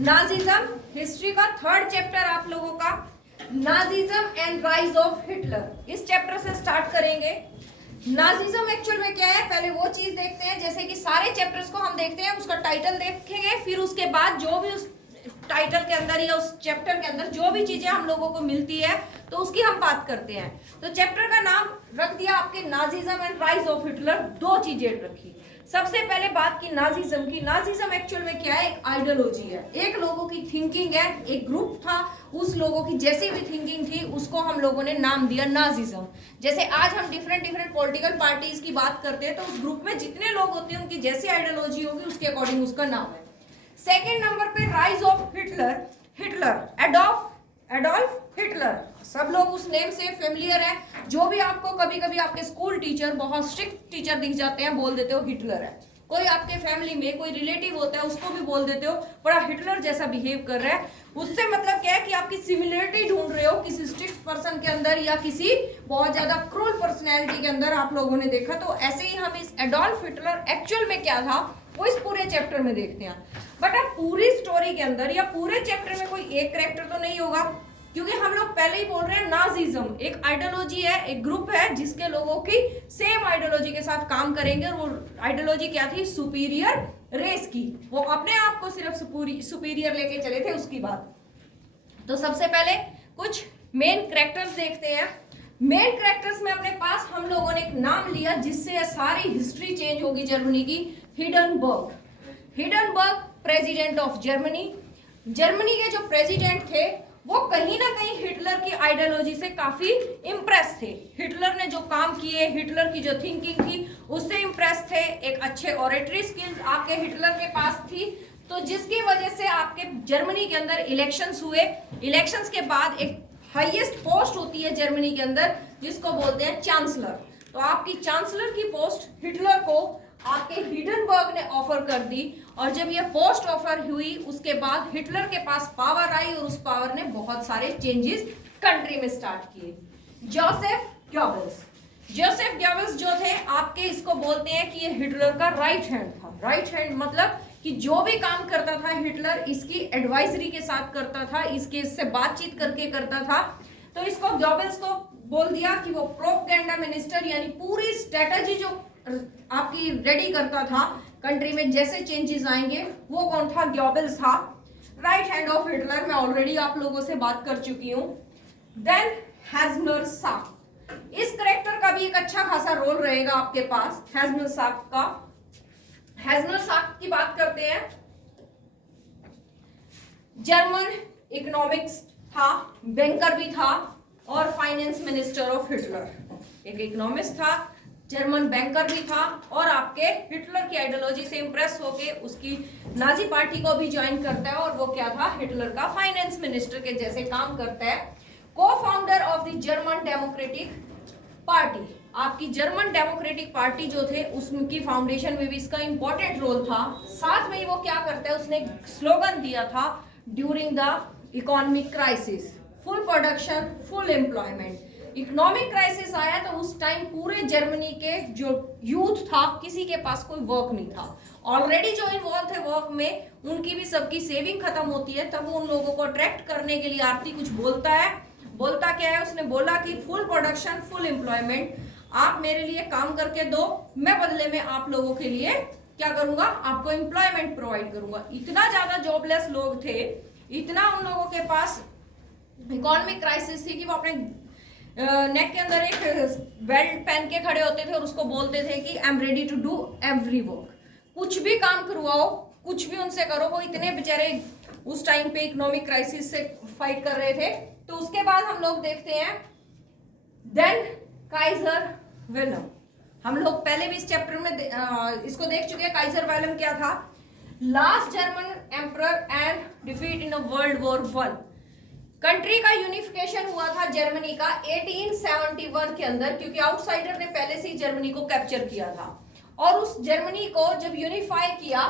Nazism history का third chapter आप लोगों का, Nazism and rise of Hitler. इस चैप्टर से स्टार्ट करेंगे। नाजिज्म एक्चुअल में क्या है, पहले वो चीज देखते हैं, जैसे कि सारे चैप्टर्स को हम देखते हैं, उसका टाइटल देखेंगे, फिर उसके बाद जो भी उस टाइटल के अंदर या उस चैप्टर के अंदर जो भी चीजें हम लोगों को मिलती है तो उसकी हम बात करते हैं। तो चैप्टर का नाम रख दिया आपके Nazism and rise of Hitler. दो चीजें रखी। सबसे पहले बात की नाजिज्म की। नाजिज्म एक्चुअल में क्या है, एक आइडियोलॉजी है, एक लोगों की थिंकिंग है, एक ग्रुप था, उस लोगों की जैसी भी थिंकिंग थी उसको हम लोगों ने नाम दिया नाजिज्म। जैसे आज हम डिफरेंट पॉलिटिकल पार्टीज की बात करते हैं तो उस ग्रुप में जितने लोग होते हैं उनकी जैसी आइडियोलॉजी होगी उसके अकॉर्डिंग उसका नाम है। सेकेंड नंबर पे rise of Hitler. Hitler Adolf Hitler, सब लोग उस नेम से फेमिलियर है। जो भी आपको कभी कभी आपके स्कूल टीचर, बहुत स्ट्रिक्ट टीचर दिख जाते हैं, बोल देते हो हिटलर है। कोई आपके फैमिली में कोई रिलेटिव होता है उसको भी बोल देते हो बड़ा हिटलर जैसा बिहेव कर रहा है। उससे मतलब क्या है कि आपकी सिमिलरिटी ढूंढ रहे हो किसी स्ट्रिक्ट पर्सन के अंदर या किसी बहुत ज्यादा क्रूर पर्सनैलिटी के अंदर आप लोगों ने देखा। तो ऐसे ही हम इस एडोल्फ हिटलर एक्चुअल में क्या था वो इस पूरे चैप्टर में देखते हैं। बट अब पूरी स्टोरी के अंदर या पूरे चैप्टर में कोई एक कैरेक्टर तो नहीं होगा, क्योंकि हम लोग पहले ही बोल रहे हैं नाजिज्म एक आइडियोलॉजी है, एक ग्रुप है जिसके लोगों की सेम आइडियोलॉजी के साथ काम करेंगे। और वो आइडियोलॉजी क्या थी, सुपीरियर रेस की। वो अपने आप को सिर्फ सुपीरियर लेके चले थे उसकी बात। तो सबसे पहले कुछ मेन कैरेक्टर्स देखते हैं। मेन कैरेक्टर्स में अपने पास हम लोगों ने एक नाम लिया जिससे सारी हिस्ट्री चेंज होगी जर्मनी की, Hindenburg president of Germany. Germany के जो प्रेसिडेंट थे वो कहीं ना कहीं हिटलर की आइडियोलॉजी से काफी इंप्रेस थे। हिटलर ने जो काम किए, हिटलर की जो थिंकिंग थी उससे इंप्रेस थे। एक अच्छे ऑरेटरी स्किल्स आपके हिटलर के पास थी, तो जिसकी वजह से आपके जर्मनी के अंदर इलेक्शंस हुए। इलेक्शंस के बाद एक हाईएस्ट पोस्ट होती है जर्मनी के अंदर जिसको बोलते हैं चांसलर। तो आपकी चांसलर की पोस्ट हिटलर को आपके हिडनबर्ग ने ऑफर कर दी। और जब ये पोस्ट ऑफर हुई उसके बाद हिटलर के पास पावर आई और उस पावर ने बहुत सारे चेंजेस कंट्री में स्टार्ट किए। जोसेफ गोब्बल्स जो थे आपके, इसको बोलते हैं कि ये हिटलर का राइट हैंड था। राइट हैंड मतलब कि जो भी काम करता था हिटलर इसकी एडवाइजरी के साथ करता था, इससे बातचीत करके करता था। तो इसको गोब्बल्स को बोल दिया कि वो प्रोपेगेंडा मिनिस्टर, यानी पूरी स्ट्रेटजी जो आपकी रेडी करता था कंट्री में जैसे चेंजेस आएंगे, वो कौन था, गोब्बल्स था, राइट हैंड ऑफ हिटलर। मैं ऑलरेडी आप लोगों से बात कर चुकी हूं। देन हैजनर साक, इस करेक्टर का भी एक अच्छा खासा रोल रहेगा आपके पास। हैजनर साक की बात करते हैं। जर्मन इकोनॉमिक्स था, बैंकर भी था और फाइनेंस मिनिस्टर ऑफ हिटलर। एक इकोनॉमिस्ट था, जर्मन बैंकर भी था और आपके हिटलर की आइडियोलॉजी से इंप्रेस होके उसकी नाजी पार्टी को भी ज्वाइन करता है। और वो क्या था, हिटलर का फाइनेंस मिनिस्टर के जैसे काम करता है। को founder of the German democratic party, आपकी जर्मन डेमोक्रेटिक पार्टी जो थे उसकी फाउंडेशन में भी इसका इंपॉर्टेंट रोल था। साथ में ही वो क्या करता है, उसने स्लोगन दिया था during the economic crisis, full production full employment. Economic crisis आया तो उस टाइम पूरे जर्मनी के जो यूथ था किसी के पास कोई वर्क नहीं था। ऑलरेडी जो इन्वॉल्व थे वर्क में उनकी भी सबकी सेविंग खत्म होती है। तब उन लोगों को अट्रैक्ट करने के लिए आरती कुछ बोलता है। बोलता क्या है, उसने बोला कि फुल प्रोडक्शन फुल एम्प्लॉयमेंट, आप मेरे लिए काम करके दो, मैं बदले में आप लोगों के लिए क्या करूंगा, आपको एम्प्लॉयमेंट प्रोवाइड करूंगा। इतना ज्यादा जॉबलेस लोग थे, इतना उन लोगों के पास इकोनॉमिक क्राइसिस थी कि वो अपने नेक के अंदर एक बेल्ट पहन के खड़े होते थे और उसको बोलते थे कि I am ready to do every work, कुछ भी काम करवाओ, कुछ भी उनसे करो। वो इतने बेचारे उस टाइम पे इकोनॉमिक क्राइसिस से फाइट कर रहे थे। तो उसके बाद हम लोग देखते हैं देन काइजर विलेम। हम लोग पहले भी इस चैप्टर में इसको देख चुके हैं। काइजर विलेम क्या था, last German emperor and defeat in world war 1। Country का यूनिफिकेशन हुआ था जर्मनी का 1871 के अंदर, क्योंकि आउटसाइडर ने पहले से ही जर्मनी को कैप्चर किया था। और उस जर्मनी को जब यूनिफाई किया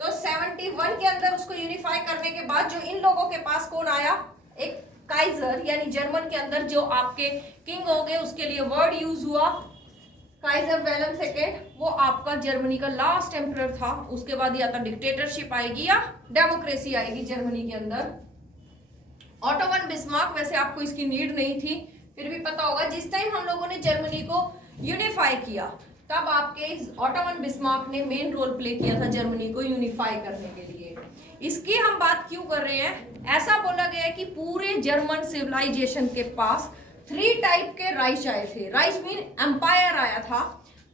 तो 71 के अंदर उसको यूनिफाई करने के बाद जो इन लोगों के पास कौन आया, एक काइजर, यानी जर्मन के अंदर जो आपके किंग हो गए, उसके लिए वर्ड यूज हुआ काइजर विलेम सेकेंड, वो आपका जर्मनी का लास्ट एम्परर था। उसके बाद या तो डिक्टेटरशिप आएगी या डेमोक्रेसी आएगी जर्मनी के अंदर। ऑटो वन बिस्मार्क, वैसे आपको इसकी नीड नहीं थी, फिर भी पता होगा जिस टाइम हम लोगों ने जर्मनी को यूनिफाई किया तब आपके ऑटो वन बिस्मार्क ने मेन रोल प्ले किया था जर्मनी को यूनिफाई करने के लिए। इसकी हम बात क्यों कर रहे हैं, ऐसा बोला गया है कि पूरे जर्मन सिविलाइजेशन के पास 3 टाइप के राइच आए थे। राइच मीन एम्पायर आया था।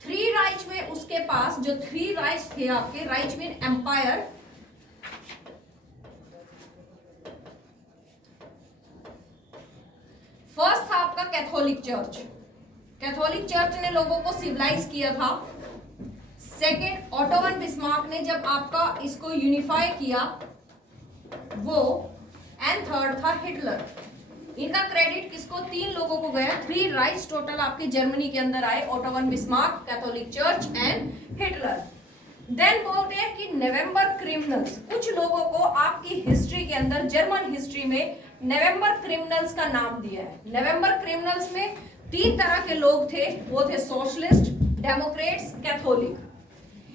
3 राइच में उसके पास जो 3 राइच थे आपके, राइच मीन एम्पायर, फर्स्ट था आपका कैथोलिक चर्च। कैथोलिक चर्च ने लोगों को सिविलाइज किया था। सेकेंड ऑटो वन बिस्मार्क ने जब आपका इसको यूनिफाई किया वो, एंड थर्ड था हिटलर। इनका क्रेडिट किसको, 3 लोगों को गया। 3 राइट्स टोटल आपके जर्मनी के अंदर आए, Otto von Bismarck, Catholic church and Hitler. Then बोलते हैं कि नवंबर क्रिमिनल्स, कुछ लोगों को आपकी हिस्ट्री के अंदर, जर्मन हिस्ट्री में नवंबर क्रिमिनल्स का नाम दिया है। नवंबर क्रिमिनल्स में 3 तरह के लोग थे, वो थे सोशलिस्ट, डेमोक्रेट्स, कैथोलिक।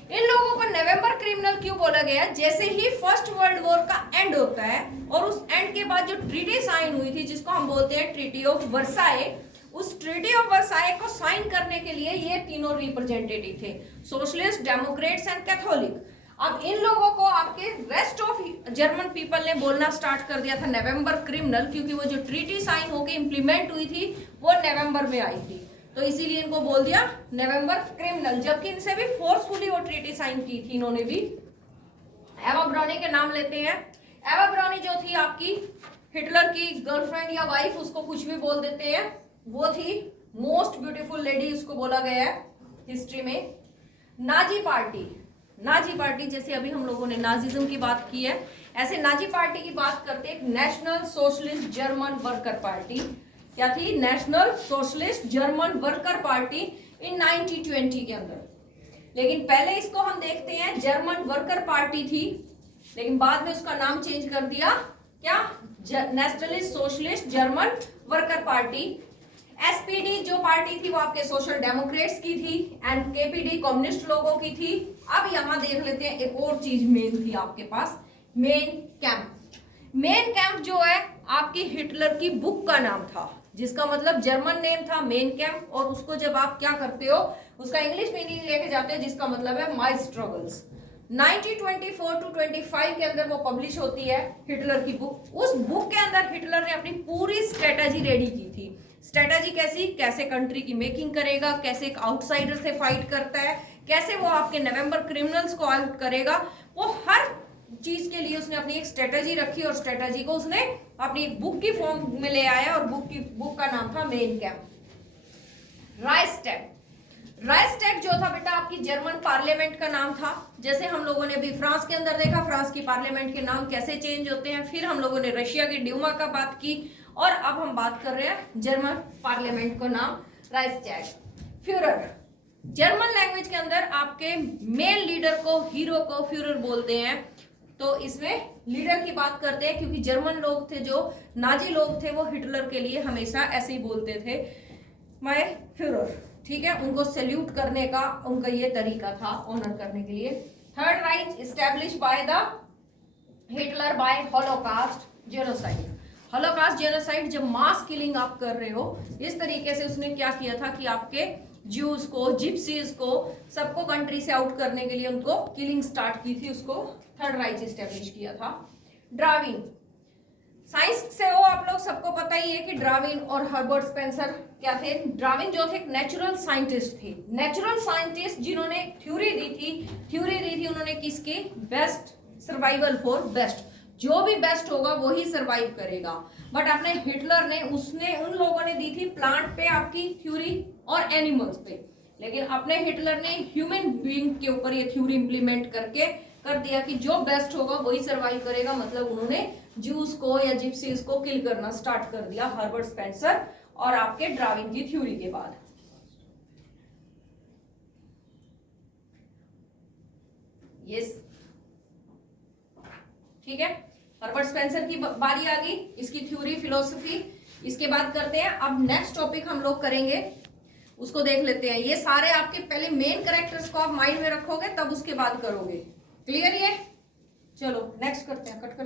इन लोगों को नवंबर क्रिमिनल क्यों बोला गया, जैसे ही फर्स्ट वर्ल्ड वॉर का एंड होता है और उस एंड के बाद जो ट्रीटी साइन हुई थी जिसको हम बोलते हैं ट्रीटी ऑफ वर्साए, उस ट्रीटी ऑफ वर्साए को साइन करने के लिए ये तीनों रिप्रेजेंटेटिव थे, सोशलिस्ट, डेमोक्रेट्स एंड कैथोलिक। अब इन लोगों को आपके रेस्ट ऑफ जर्मन पीपल ने बोलना स्टार्ट कर दिया था नवंबर क्रिमिनल, क्योंकि वो जो ट्रीटी साइन होकर इंप्लीमेंट हुई थी वो नवंबर में आई थी, तो इसीलिए इनको बोल दिया नवंबर क्रिमिनल। जबकि इनसे भी फोर्सफुली वो ट्रीटी साइन की थी इन्होंने भी। एवा ब्राउनी के नाम लेते हैं। एवा ब्राउनी जो थी आपकी हिटलर की गर्लफ्रेंड या वाइफ, उसको कुछ भी बोल देते हैं, वो थी मोस्ट ब्यूटीफुल लेडी, उसको बोला गया है हिस्ट्री में। नाजी पार्टी, नाजी पार्टी जैसे अभी हम लोगों ने नाजिज्म की बात की है, ऐसे नाजी पार्टी की बात करते हैं। National socialist German worker party, क्या थी, national socialist German worker party इन 1920 के अंदर। लेकिन पहले इसको हम देखते हैं जर्मन वर्कर पार्टी थी, लेकिन बाद में उसका नाम चेंज कर दिया, क्या, nationalist socialist German worker party. SPD जो पार्टी थी वो आपके सोशल डेमोक्रेट्स की थी, एंड केपीडी कम्युनिस्ट लोगों की थी। अब यहां देख लेते हैं एक और चीज मेन थी आपके पास, मेन कैंप। मेन कैंप जो है आपकी हिटलर की बुक का नाम था, जिसका मतलब जर्मन नेम था मेन कैंप, और उसको जब आप क्या करते हो उसका इंग्लिश मीनिंग लेके जाते हैं, जिसका मतलब है माय स्ट्रगल्स। 1924 टू 25 के अंदर वो पब्लिश होती है हिटलर की बुक। उस बुक के अंदर हिटलर ने अपनी पूरी स्ट्रेटजी रेडी की थी। स्ट्रेटजी कैसी, कैसे कंट्री की मेकिंग करेगा, कैसे एक आउटसाइडर से फाइट करता है, कैसे वो आपके नवंबर क्रिमिनल्स को आउट करेगा, वो हर चीज के लिए उसने अपनी एक स्ट्रेटजी रखी, और स्ट्रेटजी को उसने अपनी एक बुक की फॉर्म में ले आया, और बुक का नाम था मेन कैंप। राइस्टैग, राइस्टैग जो था बेटा आपकी जर्मन पार्लियामेंट का नाम था। जैसे हम लोगों ने अभी फ्रांस के अंदर देखा फ्रांस की पार्लियामेंट के नाम कैसे चेंज होते हैं, फिर हम लोगों ने रशिया की ड्यूमा का बात की, और अब हम बात कर रहे हैं जर्मन पार्लियामेंट का नाम राइस्टैग। फ्यूरर, जर्मन लैंग्वेज के अंदर आपके मेन लीडर को, हीरो को फ्यूरर बोलते हैं। तो इसमें लीडर की बात करते हैं, क्योंकि जर्मन लोग थे, जो नाजी लोग थे, वो हिटलर के लिए हमेशा ऐसे ही बोलते थे, माय फ्यूरर, ठीक है, उनको सैल्यूट करने का उनका ये तरीका था, ऑनर करने के लिए। Third Reich establish by the Hitler by Holocaust genocide. Holocaust genocide, जब मास किलिंग आप कर रहे हो, इस तरीके से उसने क्या किया था कि आपके ज्यूज को, जिप्सीज को, सबको कंट्री से आउट करने के लिए उनको किलिंग स्टार्ट की थी, उसको थर्ड राइच एस्टेब्लिश किया था। डार्विन, साइंस से हो आप लोग सबको पता ही है कि डार्विन और हर्बर्ट स्पेंसर क्या थे। डार्विन जो थे नेचुरल साइंटिस्ट थे, नेचुरल साइंटिस्ट जिन्होंने थ्योरी दी थी उन्होंने किसकी, बेस्ट, सर्वाइवल फॉर बेस्ट, जो भी बेस्ट होगा वही सर्वाइव करेगा। बट अपने हिटलर ने, उसने उन लोगों ने दी थी प्लांट पे आपकी थ्योरी और एनिमल्स पे, लेकिन अपने हिटलर ने ह्यूमन बीइंग के ऊपर ये थ्योरी इंप्लीमेंट करके कर दिया कि जो बेस्ट होगा वही सर्वाइव करेगा। मतलब उन्होंने ज्यूस को या जिप्सीज को किल करना स्टार्ट कर दिया हर्बर्ट स्पेंसर और आपके डार्विन की थ्योरी के बाद। यस, ठीक है, हर्बर्ट स्पेंसर की बारी आ गई, इसकी थ्योरी, फिलोसफी, इसके बाद करते हैं। अब नेक्स्ट टॉपिक हम लोग करेंगे उसको देख लेते हैं। ये सारे आपके पहले मेन कैरेक्टर्स को आप माइंड में रखोगे, तब उसके बाद करोगे। क्लियर ये? चलो नेक्स्ट करते हैं, कट कर